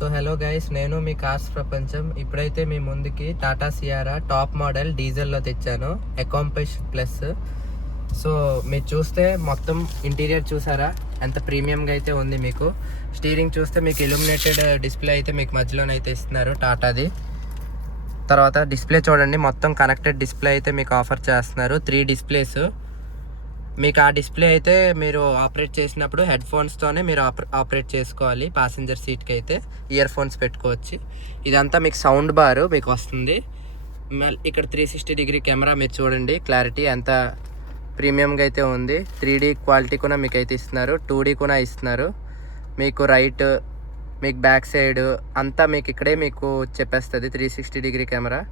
So hello guys, నేను మీ cars ప్రపంచం. ఇప్పుడైతే మీ ముందుకి టాటా సియారా టాప్ మోడల్ డీజిల్లో తెచ్చాను, అకాంప్లిష్ ప్లస్. సో మీరు చూస్తే మొత్తం ఇంటీరియర్ చూసారా ఎంత ప్రీమియంగా అయితే ఉంది. మీకు స్టీరింగ్ చూస్తే మీకు ఇల్యూమినేటెడ్ డిస్ప్లే అయితే మీకు మధ్యలోనైతే ఇస్తున్నారు టాటాది. తర్వాత డిస్ప్లే చూడండి, మొత్తం కనెక్టెడ్ డిస్ప్లే అయితే మీకు ఆఫర్ చేస్తున్నారు. 3 డిస్ప్లేస్ మీకు. ఆ డిస్ప్లే అయితే మీరు ఆపరేట్ చేసినప్పుడు హెడ్ ఫోన్స్తోనే మీరు ఆపరేట్ చేసుకోవాలి. ప్యాసింజర్ సీట్కి అయితే ఇయర్ ఫోన్స్ పెట్టుకోవచ్చు. ఇదంతా మీకు సౌండ్ బార్ మీకు వస్తుంది. ఇక్కడ 360 డిగ్రీ కెమెరా మీరు చూడండి, క్లారిటీ ఎంత ప్రీమియంగా అయితే ఉంది. 3D క్వాలిటీ కూడా మీకు అయితే ఇస్తున్నారు, 2D కూడా ఇస్తున్నారు. మీకు రైట్, మీకు బ్యాక్ సైడ్ అంతా మీకు ఇక్కడే మీకు చెప్పేస్తుంది. 360 డిగ్రీ కెమెరా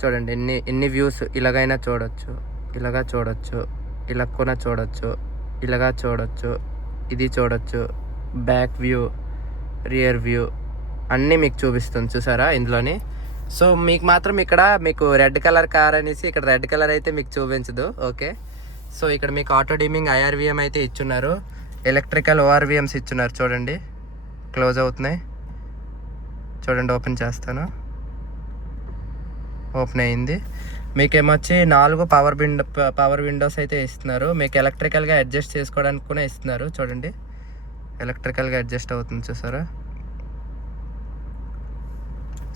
చూడండి, ఎన్ని వ్యూస్ ఇలాగైనా చూడొచ్చు, ఇలాగా చూడొచ్చు, ఇలా కూడా చూడొచ్చు, ఇలాగా చూడొచ్చు, ఇది చూడొచ్చు, బ్యాక్ వ్యూ, రియర్ వ్యూ అన్నీ మీకు చూపిస్తుంది చూసారా ఇందులోని. సో మీకు మాత్రం ఇక్కడ మీకు రెడ్ కలర్ కార్ అనేసి ఇక్కడ రెడ్ కలర్ అయితే మీకు చూపించదు. ఓకే, సో ఇక్కడ మీకు ఆటో డిమింగ్ IRVM అయితే ఇచ్చున్నారు, ఎలక్ట్రికల్ ORVMs ఇచ్చున్నారు. చూడండి క్లోజ్ అవుతున్నాయి, చూడండి ఓపెన్ చేస్తాను, ఓపెన్ అయింది. మీకేమొచ్చి 4 పవర్ విండోస్ అయితే ఇస్తున్నారు. మీకు ఎలక్ట్రికల్గా అడ్జస్ట్ చేసుకోవడానికి కూడా ఇస్తున్నారు. చూడండి ఎలక్ట్రికల్గా అడ్జస్ట్ అవుతుంది చూసారా.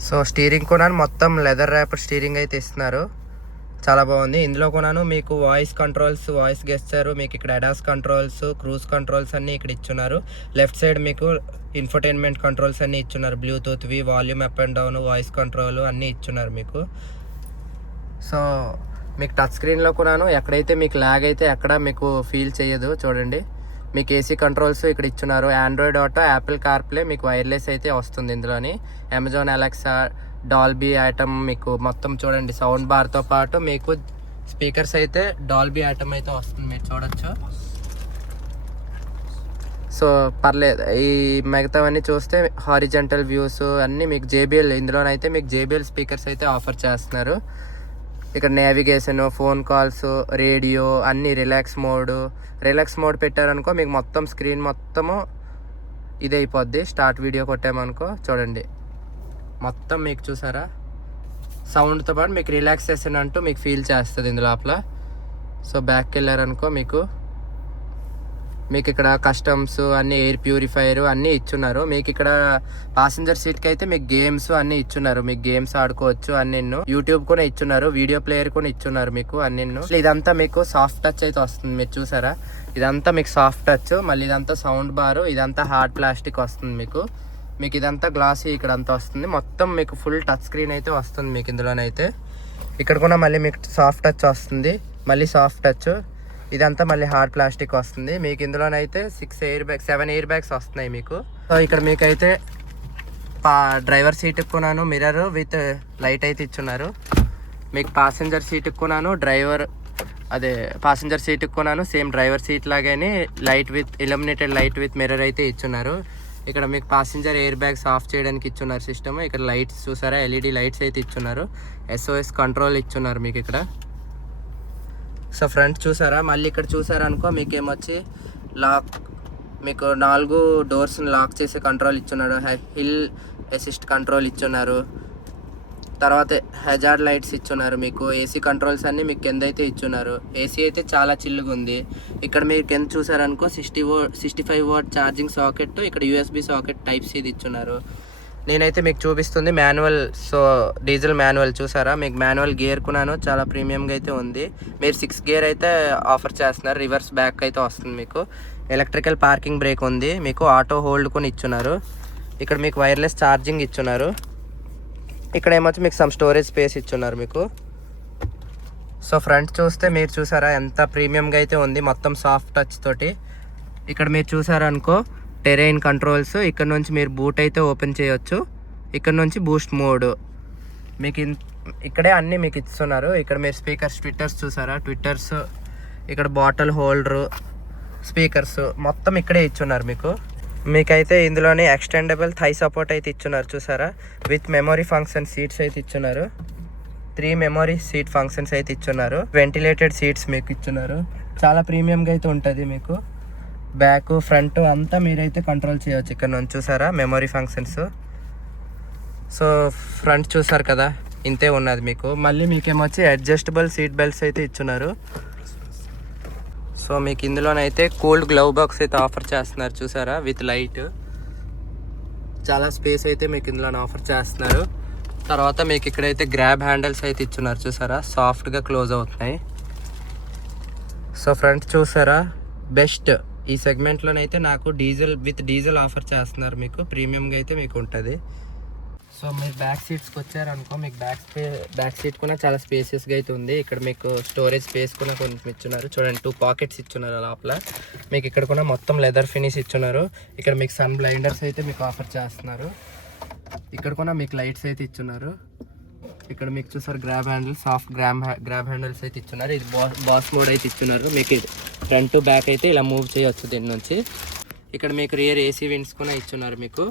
సో స్టీరింగ్ కూడా మొత్తం లెదర్ ర్యాప్ స్టీరింగ్ అయితే ఇస్తున్నారు, చాలా బాగుంది. ఇందులో కూడాను మీకు వాయిస్ కంట్రోల్స్, వాయిస్ గెస్చర్, మీకు ఇక్కడ అడాస్ కంట్రోల్స్, క్రూజ్ కంట్రోల్స్ అన్నీ ఇక్కడ ఇచ్చున్నారు. లెఫ్ట్ సైడ్ మీకు ఇన్ఫర్టైన్మెంట్ కంట్రోల్స్ అన్నీ ఇచ్చున్నారు, బ్లూటూత్వి, volume up and down, voice control అన్నీ ఇచ్చున్నారు మీకు. సో మీకు టచ్ స్క్రీన్లో కూడాను ఎక్కడైతే మీకు ల్యాగ్ అయితే ఎక్కడ మీకు ఫీల్ చేయదు. చూడండి మీకు AC కంట్రోల్స్ ఇక్కడ ఇచ్చున్నారు. ఆండ్రాయిడ్ ఆటో, యాపిల్ కార్ప్లే మీకు వైర్లెస్ అయితే వస్తుంది ఇందులోని. అమెజాన్ అలెక్సా, డాల్బీ ఐటమ్ మీకు మొత్తం చూడండి. సౌండ్ బార్తో పాటు మీకు స్పీకర్స్ అయితే డాల్బీ ఐటమ్ అయితే వస్తుంది, మీరు చూడొచ్చు. సో పర్లేదు, ఈ మిగతావన్నీ చూస్తే హారిజంటల్ వ్యూస్ అన్నీ మీకు JBL, ఇందులోనైతే మీకు JBL స్పీకర్స్ అయితే ఆఫర్ చేస్తున్నారు. ఇక్కడ నేవిగేషన్, ఫోన్ కాల్స్, రేడియో అన్నీ రిలాక్స్ మోడ్ పెట్టారనుకో మీకు మొత్తం స్క్రీన్ మొత్తము ఇది అయిపోద్ది. స్టార్ట్ వీడియో కొట్టామనుకో చూడండి మొత్తం మీకు చూసారా సౌండ్తో పాటు మీకు రిలాక్సేషన్ అంటూ మీకు ఫీల్ చేస్తుంది ఇందు లోపల. సో బ్యాక్కి వెళ్ళారనుకో మీకు ఇక్కడ కస్టమ్స్ అన్నీ, ఎయిర్ ప్యూరిఫైర్ అన్నీ ఇచ్చున్నారు. మీకు ఇక్కడ ప్యాసింజర్ సీట్కి అయితే మీకు గేమ్స్ అన్నీ ఇచ్చున్నారు, మీకు గేమ్స్ ఆడుకోవచ్చు అన్ని. యూట్యూబ్ కూడా ఇచ్చున్నారు, వీడియో ప్లేయర్ కూడా ఇచ్చున్నారు మీకు అన్ని. ఇదంతా మీకు సాఫ్ట్ టచ్ అయితే వస్తుంది, మీరు చూసారా ఇదంతా మీకు సాఫ్ట్ టచ్. మళ్ళీ ఇదంతా సౌండ్ బార్, ఇదంతా హార్డ్ ప్లాస్టిక్ వస్తుంది మీకు ఇదంతా గ్లాసీ ఇక్కడ అంతా వస్తుంది. మొత్తం మీకు ఫుల్ టచ్ స్క్రీన్ అయితే వస్తుంది మీకు ఇందులోనైతే. ఇక్కడ కూడా మళ్ళీ మీకు సాఫ్ట్ టచ్ వస్తుంది, మళ్ళీ సాఫ్ట్ టచ్, ఇదంతా మళ్ళీ హార్డ్ ప్లాస్టిక్ వస్తుంది మీకు. ఇందులోనైతే 7 ఎయిర్ బ్యాగ్స్ వస్తున్నాయి మీకు. సో ఇక్కడ మీకైతే డ్రైవర్ సీట్కి కొన్నాను మిర్రర్ విత్ లైట్ అయితే ఇచ్చున్నారు. మీకు ప్యాసింజర్ సీట్కి కొన్నాను ప్యాసింజర్ సీట్కి కొన్నాను సేమ్ డ్రైవర్ సీట్ లాగానే ఇల్యూమినేటెడ్ లైట్ విత్ మిర్రర్ అయితే ఇచ్చున్నారు. ఇక్కడ మీకు ప్యాసింజర్ ఎయిర్ బ్యాగ్స్ ఆఫ్ చేయడానికి ఇచ్చున్నారు సిస్టమ్. ఇక్కడ లైట్స్ చూసారా, LED లైట్స్ అయితే ఇచ్చున్నారు. SOS కంట్రోల్ ఇచ్చున్నారు మీకు ఇక్కడ. సో ఫ్రంట్ చూసారా, మళ్ళీ ఇక్కడ చూసారా అనుకో మీకు ఏమొచ్చి లాక్, మీకు 4 డోర్స్ని లాక్ చేసే కంట్రోల్ ఇచ్చున్నాడు. హిల్ అసిస్ట్ కంట్రోల్ ఇచ్చున్నారు. తర్వాత హెజార్డ్ లైట్స్ ఇచ్చున్నారు మీకు. AC కంట్రోల్స్ అన్నీ మీకు కింద అయితే ఇచ్చున్నారు. AC అయితే చాలా చిల్లుగా ఉంది. ఇక్కడ మీరు కింద చూసారనుకో 65 వాట్ ఛార్జింగ్ సాకెట్, ఇక్కడ USB సాకెట్ టైప్ C ఇచ్చున్నారు. నేనైతే మీకు చూపిస్తుంది మాన్యువల్. సో డీజిల్ మాన్యువల్ చూసారా, మీకు మాన్యువల్ గేర్ కూడాను చాలా ప్రీమియంగా అయితే ఉంది. మీరు 6 గేర్ అయితే ఆఫర్ చేస్తున్నారు, రివర్స్ బ్యాక్ అయితే వస్తుంది మీకు. ఎలక్ట్రికల్ పార్కింగ్ బ్రేక్ ఉంది మీకు. ఆటో హోల్డ్ కూడా ఇచ్చున్నారు. ఇక్కడ మీకు వైర్లెస్ ఛార్జింగ్ ఇచ్చున్నారు. ఇక్కడ ఏమొచ్చి మీకు సమ్ స్టోరేజ్ స్పేస్ ఇచ్చున్నారు మీకు. సో ఫ్రంట్ చూస్తే మీరు చూసారా ఎంత ప్రీమియంగా అయితే ఉంది, మొత్తం సాఫ్ట్ టచ్ తోటి. ఇక్కడ మీరు చూసారనుకో టెరైన్ కంట్రోల్స్, ఇక్కడ నుంచి మీరు బూట్ అయితే ఓపెన్ చేయొచ్చు. ఇక్కడ నుంచి బూస్ట్ మోడ్ మీకు ఇక్కడే అన్నీ మీకు ఇస్తున్నారు. ఇక్కడ మీరు ట్విట్టర్స్ చూసారా, ట్విట్టర్స్, ఇక్కడ బాటిల్ హోల్డరు, స్పీకర్స్ మొత్తం ఇక్కడే ఇచ్చున్నారు మీకు. మీకైతే ఇందులోనే ఎక్స్టెండబుల్ థై సపోర్ట్ అయితే ఇచ్చున్నారు చూసారా, విత్ మెమొరీ ఫంక్షన్ సీట్స్ అయితే ఇచ్చున్నారు. 3 మెమొరీ సీట్ ఫంక్షన్స్ అయితే ఇచ్చున్నారు. వెంటిలేటెడ్ సీట్స్ మీకు ఇచ్చున్నారు. చాలా ప్రీమియంగా అయితే ఉంటుంది మీకు. బ్యాక్ ఫ్రంట్ అంతా మీరైతే కంట్రోల్ చేయవచ్చు ఇక్కడ నుంచి. చూసారా మెమరీ ఫంక్షన్స్. సో ఫ్రంట్ చూసారు కదా, ఇంతే ఉన్నది మీకు. మళ్ళీ మీకేమొచ్చి అడ్జస్టబుల్ సీట్ బెల్ట్స్ అయితే ఇచ్చున్నారు. సో మీకు ఇందులోనైతే కోల్డ్ గ్లవ్ బాక్స్ అయితే ఆఫర్ చేస్తున్నారు చూసారా, విత్ లైట్. చాలా స్పేస్ అయితే మీకు ఇందులో ఆఫర్ చేస్తున్నారు. తర్వాత మీకు ఇక్కడైతే గ్రాబ్ హ్యాండిల్స్ అయితే ఇచ్చున్నారు చూసారా, సాఫ్ట్గా క్లోజ్ అవుతున్నాయి. సో ఫ్రంట్ చూసారా, బెస్ట్ ఈ సెగ్మెంట్లోనైతే నాకు డీజిల్ ఆఫర్ చేస్తున్నారు మీకు. ప్రీమియంగా అయితే మీకు ఉంటుంది. సో మీరు బ్యాక్ సీట్స్కి వచ్చారనుకో, మీకు బ్యాక్ సీట్ కూడా చాలా స్పేసియస్గా అయితే ఉంది. ఇక్కడ మీకు స్టోరేజ్ స్పేస్ కూడా కొంచెం ఇచ్చున్నారు. చూడండి 2 పాకెట్స్ ఇచ్చున్నారు లోపల. మీకు ఇక్కడ కూడా మొత్తం లెదర్ ఫినిష్ ఇచ్చున్నారు. ఇక్కడ మీకు సన్ బ్లైండర్స్ అయితే మీకు ఆఫర్ చేస్తున్నారు. ఇక్కడ కూడా మీకు లైట్స్ అయితే ఇచ్చున్నారు. ఇక్కడ మీకు చూసారు grab handle, soft grab handles అయితే ఇచ్చున్నారు. ఇది బాస్ మోడ్ అయితే ఇచ్చున్నారు. మీకు ఇది ఫ్రంట్ బ్యాక్ అయితే ఇలా మూవ్ చేయొచ్చు దీని నుంచి. ఇక్కడ మీకు రియర్ ఏసీ విండ్స్ కూడా ఇచ్చున్నారు మీకు.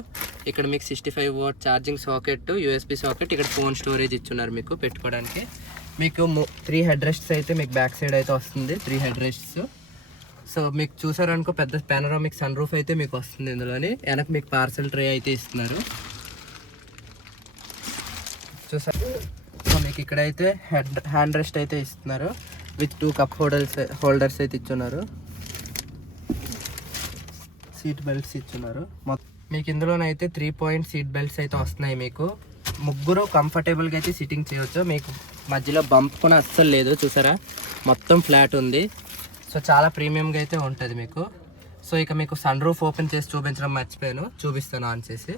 ఇక్కడ మీకు 65 watt charging socket, USB socket, ఇక్కడ ఫోన్ స్టోరేజ్ ఇచ్చున్నారు మీకు పెట్టుకోవడానికి. మీకు 3 హెడ్ రెస్ట్స్ అయితే మీకు బ్యాక్ సైడ్ అయితే వస్తుంది, 3 హెడ్ రెస్ట్స్. సో మీకు చూసారనుకో పెద్ద పానరామిక్ సన్ రూఫ్ అయితే మీకు వస్తుంది ఇందులోని. వెనక మీకు పార్సల్ ట్రే అయితే ఇస్తున్నారు చూసారు. సో మీకు ఇక్కడైతే హ్యాండ్ రెస్ట్ అయితే ఇస్తున్నారు విత్ 2 కప్ హోల్డర్స్ అయితే ఇచ్చున్నారు. సీట్ బెల్ట్స్ ఇచ్చున్నారు. మీకు ఇందులోనైతే 3 పాయింట్ సీట్ బెల్ట్స్ అయితే వస్తున్నాయి మీకు. ముగ్గురు కంఫర్టబుల్గా అయితే సిట్టింగ్ చేయవచ్చు. మీకు మధ్యలో బంప్ కూడా అస్సలు లేదు చూసారా, మొత్తం ఫ్లాట్ ఉంది. సో చాలా ప్రీమియంగా అయితే ఉంటుంది మీకు. సో ఇక మీకు సన్ రూఫ్ ఓపెన్ చేసి చూపించడం మర్చిపోయాను, చూపిస్తాను ఆన్ చేసి.